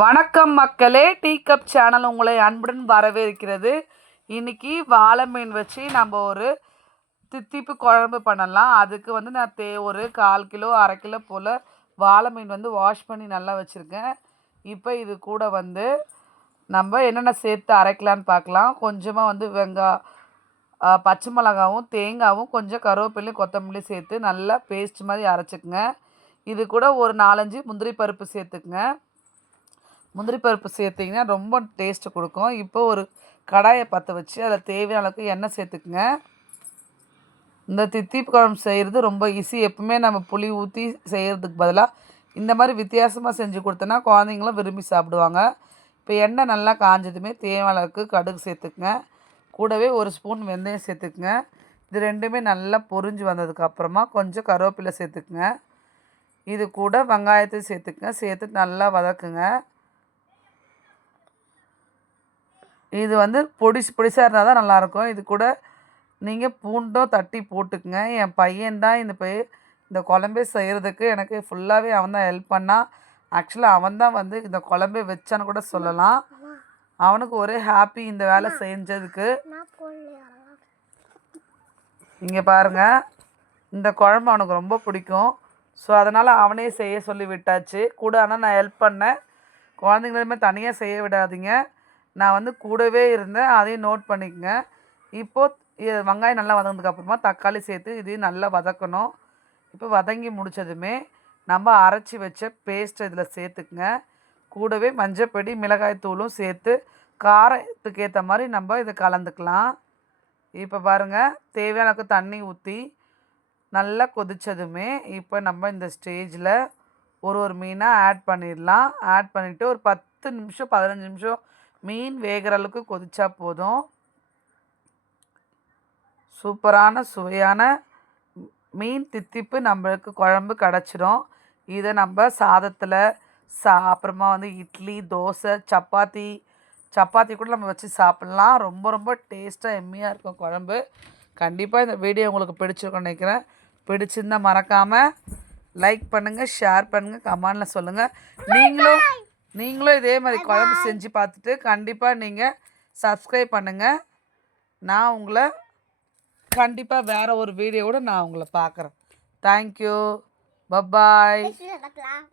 வணக்கம் மக்களே tea cup channel உங்களை அன்புடன் வரவேற்கிறது. இன்னைக்கு வாழை மீன் வச்சு நம்ம ஒரு தித்திப்பு குழம்பு பண்ணலாம். அதுக்கு வந்து நான் தே ஒரு கால் கிலோ அரை கிலோ போல் வாழை மீன் வந்து வாஷ் பண்ணி நல்லா வச்சுருக்கேன். இப்போ இது கூட வந்து நம்ம என்னென்ன சேர்த்து அரைக்கலான்னு பார்க்கலாம். கொஞ்சமாக வந்து வெங்கா பச்சை மிளகாவும் தேங்காவும் கொஞ்சம் கருவேப்பிலையும் கொத்தமல்லியும் சேர்த்து நல்லா பேஸ்ட் மாதிரி அரைச்சிக்கங்க. இது கூட ஒரு நாலஞ்சு முந்திரி பருப்பு சேர்த்துக்குங்க. முந்திரி பருப்பு சேர்த்திங்கன்னா ரொம்ப டேஸ்ட்டு கொடுக்கும். இப்போ ஒரு கடாயை பற்ற வச்சு அதில் தேவையான அளவுக்கு எண்ணெய் சேர்த்துக்குங்க. இந்த தித்தி குழம்பு செய்கிறது ரொம்ப ஈஸி எப்பவுமே நம்ம புளி ஊற்றி செய்கிறதுக்கு பதிலாக இந்த மாதிரி வித்தியாசமாக செஞ்சு கொடுத்தோன்னா குழந்தைங்களும் விரும்பி சாப்பிடுவாங்க. இப்போ எண்ணெய் நல்லா காஞ்சதுமே தேவையான அளவுக்கு கடுகு சேர்த்துக்குங்க. கூடவே ஒரு ஸ்பூன் வெந்தயம் சேர்த்துக்குங்க. இது ரெண்டுமே நல்லா பொரிஞ்சு வந்ததுக்கப்புறமா கொஞ்சம் கருவேப்பிலை சேர்த்துக்குங்க. இது கூட வெங்காயத்தையும் சேர்த்துக்குங்க. சேர்த்து நல்லா வதக்குங்க. இது வந்து பொடிசு பொடிசாக இருந்தால் தான் நல்லாயிருக்கும். இது கூட நீங்கள் பூண்டும் தட்டி போட்டுக்குங்க. என் பையன்தான் இந்த பை இந்த குழம்பே செய்கிறதுக்கு எனக்கு ஃபுல்லாகவே அவன் தான் ஹெல்ப் பண்ணான் ஆக்சுவலாக அவன் தான் வந்து இந்த குழம்பே வச்சான்னு கூட சொல்லலாம். அவனுக்கு ஒரே ஹாப்பி இந்த வேலை செஞ்சதுக்கு. இங்கே பாருங்க. இந்த குழம்பு அவனுக்கு ரொம்ப பிடிக்கும். ஸோ அதனால் அவனே செய்ய சொல்லி விட்டாச்சு. கூட ஆனால் நான் ஹெல்ப் பண்ணேன். குழந்தைங்களுமே தனியாக செய்ய விடாதீங்க. நான் வந்து கூடவே இருந்தேன். அதையும் நோட் பண்ணிக்கங்க. இப்போது வெங்காயம் நல்லா வதங்கினதுக்கப்புறமா தக்காளி சேர்த்து இதையும் நல்லா வதக்கணும். இப்போ வதங்கி முடித்ததுமே நம்ம அரைச்சி வச்ச பேஸ்ட் இதில் சேர்த்துக்குங்க. கூடவே மஞ்சப்பொடி மிளகாய் தூளும் சேர்த்து காரத்துக்கு ஏற்ற மாதிரி நம்ம இதை கலந்துக்கலாம். இப்போ பாருங்கள் தேவையானக்கு தண்ணி ஊற்றி நல்லா கொதித்ததுமே இப்போ நம்ம இந்த ஸ்டேஜில் ஒரு ஒரு மீனாக ஆட் பண்ணிடலாம். ஆட் பண்ணிவிட்டு ஒரு பத்து நிமிஷம் பதினஞ்சு நிமிஷம் மீன் வேகிற அளவுக்கு கொதிச்சா போதும். சூப்பரான சுவையான மீன் தித்திப்பு நம்மளுக்கு குழம்பு கிடச்சிடும். இதை நம்ம சாதத்தில் சா அப்புறமா வந்து இட்லி தோசை சப்பாத்தி சப்பாத்தி கூட நம்ம வச்சு சாப்பிட்லாம். ரொம்ப ரொம்ப டேஸ்ட்டாக எம்மியாக இருக்கும் குழம்பு. கண்டிப்பாக இந்த வீடியோ உங்களுக்கு பிடிச்சிருக்கும்னு நினைக்கிறேன். பிடிச்சிருந்தா மறக்காமல் லைக் பண்ணுங்கள் ஷேர் பண்ணுங்கள் கமெண்டில் சொல்லுங்கள் நீங்களும் நீங்களும் இதே மாதிரி குழம்பு செஞ்சு பார்த்துட்டு கண்டிப்பாக நீங்கள் சப்ஸ்கிரைப் பண்ணுங்கள் நான் உங்களை கண்டிப்பாக வேறு ஒரு வீடியோவோட நான் உங்களை பார்க்குறேன். தேங்க்யூ பப்பாய் நடக்கலாம்